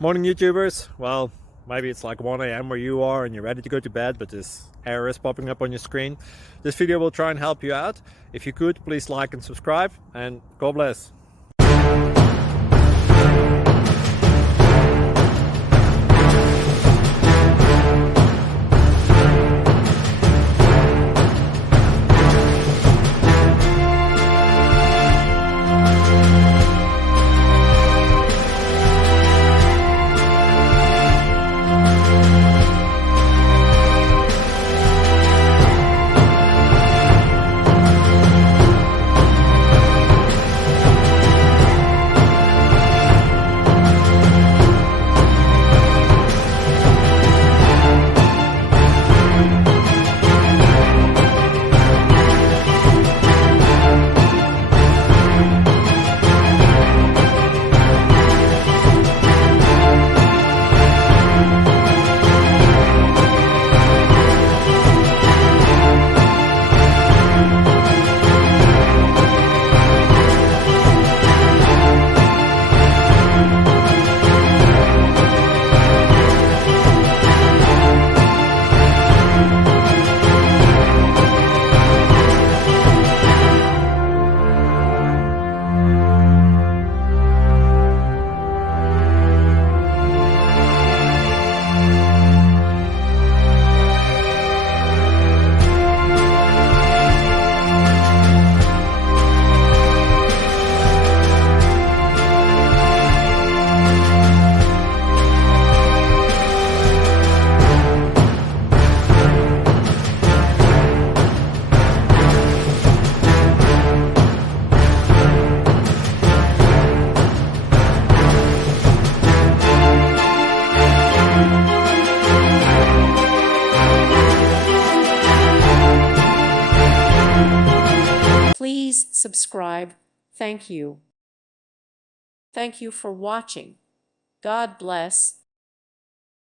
Morning YouTubers. Well, maybe it's like 1 a.m. where you are and you're ready to go to bed, but this error is popping up on your screen. This video will try and help you out. If you could, please like and subscribe, and God bless. Please subscribe. Thank you. Thank you for watching. God bless.